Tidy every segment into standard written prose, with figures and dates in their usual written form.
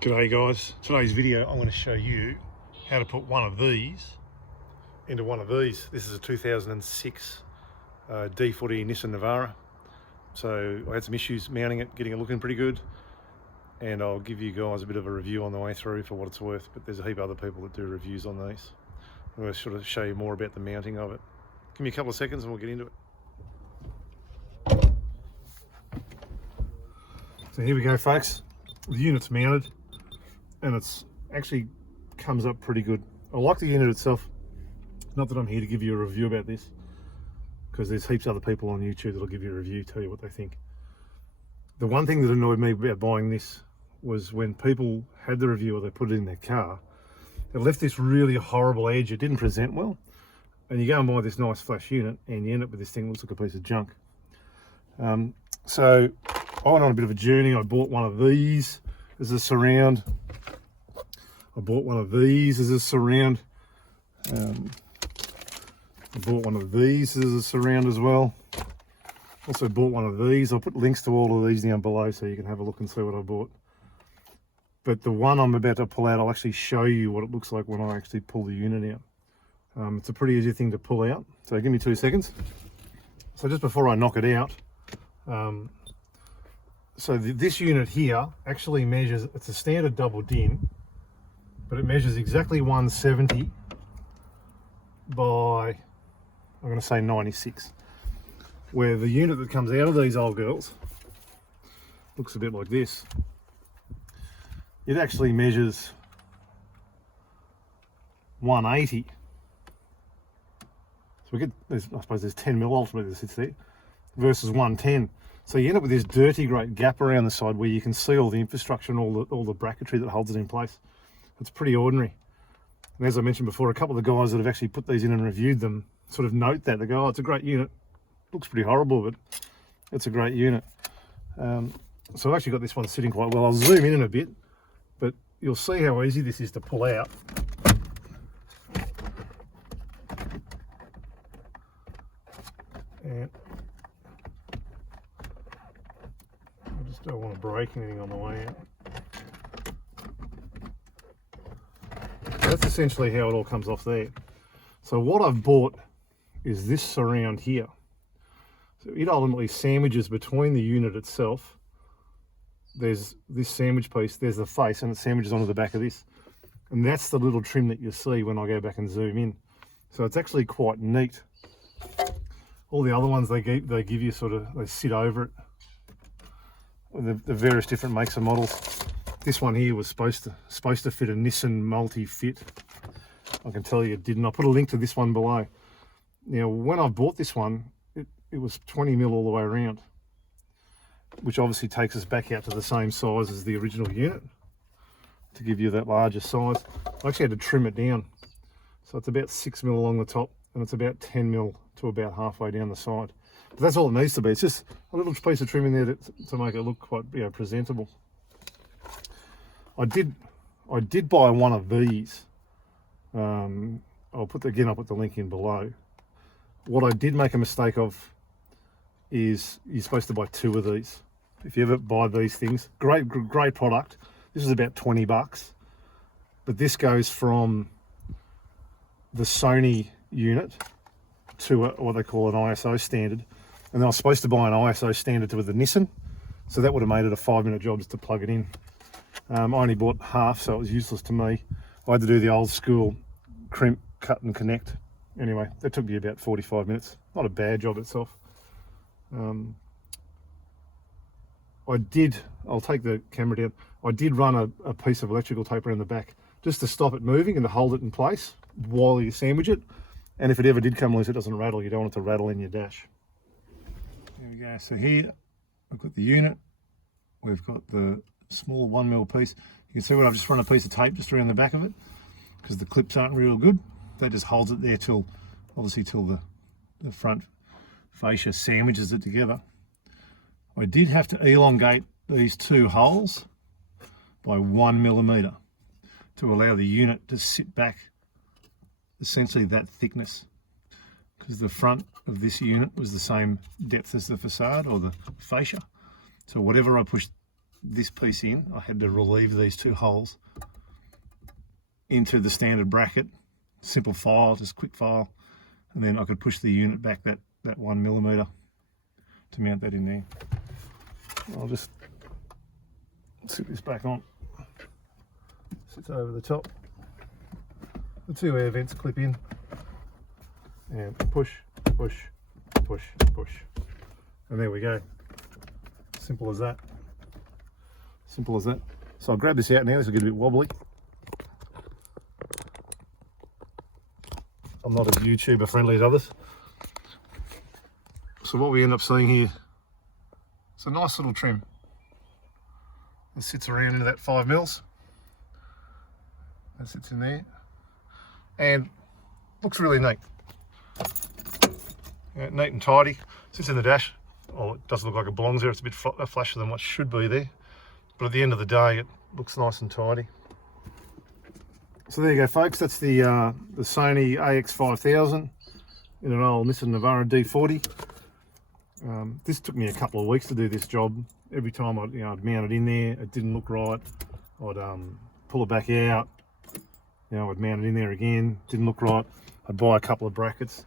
G'day guys, today's video I'm going to show you how to put one of these into one of these. This is a 2006 D40 Nissan Navara. So I had some issues mounting it, getting it looking pretty good, and I'll give you guys a bit of a review on the way through for what it's worth, but there's a heap of other people that do reviews on these. I'm going to sort of show you more about the mounting of it. Give me a couple of seconds and we'll get into it. So here we go folks, the unit's mounted. And it's actually comes up pretty good. I like the unit itself. Not that I'm here to give you a review about this, because there's heaps of other people on YouTube that'll give you a review, tell you what they think. The one thing that annoyed me about buying this was when people had the review or they put it in their car, it left this really horrible edge. It didn't present well. And you go and buy this nice flash unit and you end up with this thing that looks like a piece of junk. So I went on a bit of a journey. I bought one of these as a surround. I bought one of these as a surround. I bought one of these as a surround as well. Also bought one of these. I'll put links to all of these down below so you can have a look and see what I bought. But the one I'm about to pull out, I'll actually show you what it looks like when I actually pull the unit out. It's a pretty easy thing to pull out. So give me 2 seconds. So just before I knock it out, this unit here actually measures, it's a standard double DIN, but it measures exactly 170 by, I'm going to say 96. Where the unit that comes out of these old girls looks a bit like this. It actually measures 180. So we get, I suppose there's 10 mil ultimately that sits there, versus 110. So you end up with this dirty great gap around the side where you can see all the infrastructure and all the bracketry that holds it in place. It's pretty ordinary. And as I mentioned before, a couple of the guys that have actually put these in and reviewed them sort of note that. They go, oh, it's a great unit. Looks pretty horrible, but it's a great unit. So I've actually got this one sitting quite well. I'll zoom in a bit, but you'll see how easy this is to pull out. And I just don't want to break anything on the way out. That's essentially how it all comes off there. So what I've bought is this surround here. So it ultimately sandwiches between the unit itself. There's this sandwich piece, there's the face, and it sandwiches onto the back of this. And that's the little trim that you see when I go back and zoom in. So it's actually quite neat. All the other ones they give you sort of, they sit over it. The various different makes and models. This one here was supposed to fit a Nissan Multi-Fit. I can tell you it didn't. I'll put a link to this one below. Now, when I bought this one, it was 20 mil all the way around, which obviously takes us back out to the same size as the original unit to give you that larger size. I actually had to trim it down. So it's about 6 mil along the top and it's about 10 mil to about halfway down the side. But that's all it needs to be. It's just a little piece of trim in there to make it look quite, you know, presentable. I did buy one of these. I'll put the link in below. What I did make a mistake of is you're supposed to buy 2 of these. If you ever buy these things, great product. This is about 20 bucks, but this goes from the Sony unit to what they call an ISO standard. And I was supposed to buy an ISO standard with the Nissan, so that would have made it a 5-minute job just to plug it in. I only bought half, so it was useless to me. I had to do the old school crimp, cut and connect. Anyway, that took me about 45 minutes. Not a bad job itself. I'll take the camera down. I did run a piece of electrical tape around the back just to stop it moving and to hold it in place while you sandwich it. And if it ever did come loose, it doesn't rattle. You don't want it to rattle in your dash. There we go. So here, I've got the unit. We've got the small 1 mil piece. You can see what I've just run a piece of tape just around the back of it because the clips aren't real good. That just holds it there till the front fascia sandwiches it together. I did have to elongate these 2 holes by 1 millimeter to allow the unit to sit back essentially that thickness, because the front of this unit was the same depth as the facade or the fascia. So whatever I pushed this piece in, I had to relieve these two holes into the standard bracket. Simple file, just quick file, and then I could push the unit back that 1mm to mount that in there. I'll just sit this back on. Sits over the top. The two air vents clip in, and push, push, push, push, and there we go. Simple as that. Simple as that. So I'll grab this out now. This will get a bit wobbly. I'm not as YouTuber friendly as others. So what we end up seeing here, it's a nice little trim. It sits around into that 5mm. That sits in there, and looks really neat. Yeah, neat and tidy. Sits in the dash. Oh, it doesn't look like it belongs there. It's a bit flashier than what should be there. But at the end of the day, it looks nice and tidy. So there you go, folks. That's the Sony AX5000 in an old Nissan Navara D40. This took me a couple of weeks to do this job. Every time I'd mount it in there, it didn't look right. I'd pull it back out. I'd mount it in there again. Didn't look right. I'd buy a couple of brackets.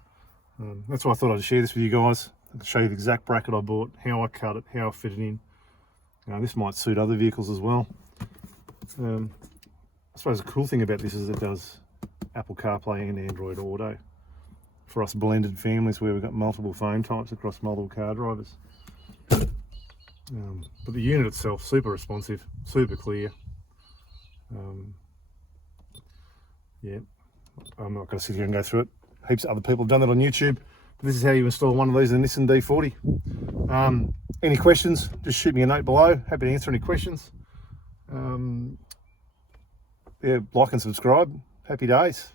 That's why I thought I'd share this with you guys. I can show you the exact bracket I bought, how I cut it, how I fit it in. This might suit other vehicles as well. I suppose the cool thing about this is it does Apple CarPlay and Android Auto for us blended families where we've got multiple phone types across multiple car drivers. But the unit itself, super responsive, super clear. Yeah, I'm not going to sit here and go through it. Heaps of other people have done that on YouTube. But this is how you install one of these in the Nissan D40. Any questions, just shoot me a note below. Happy to answer any questions. Yeah, like and subscribe. Happy days.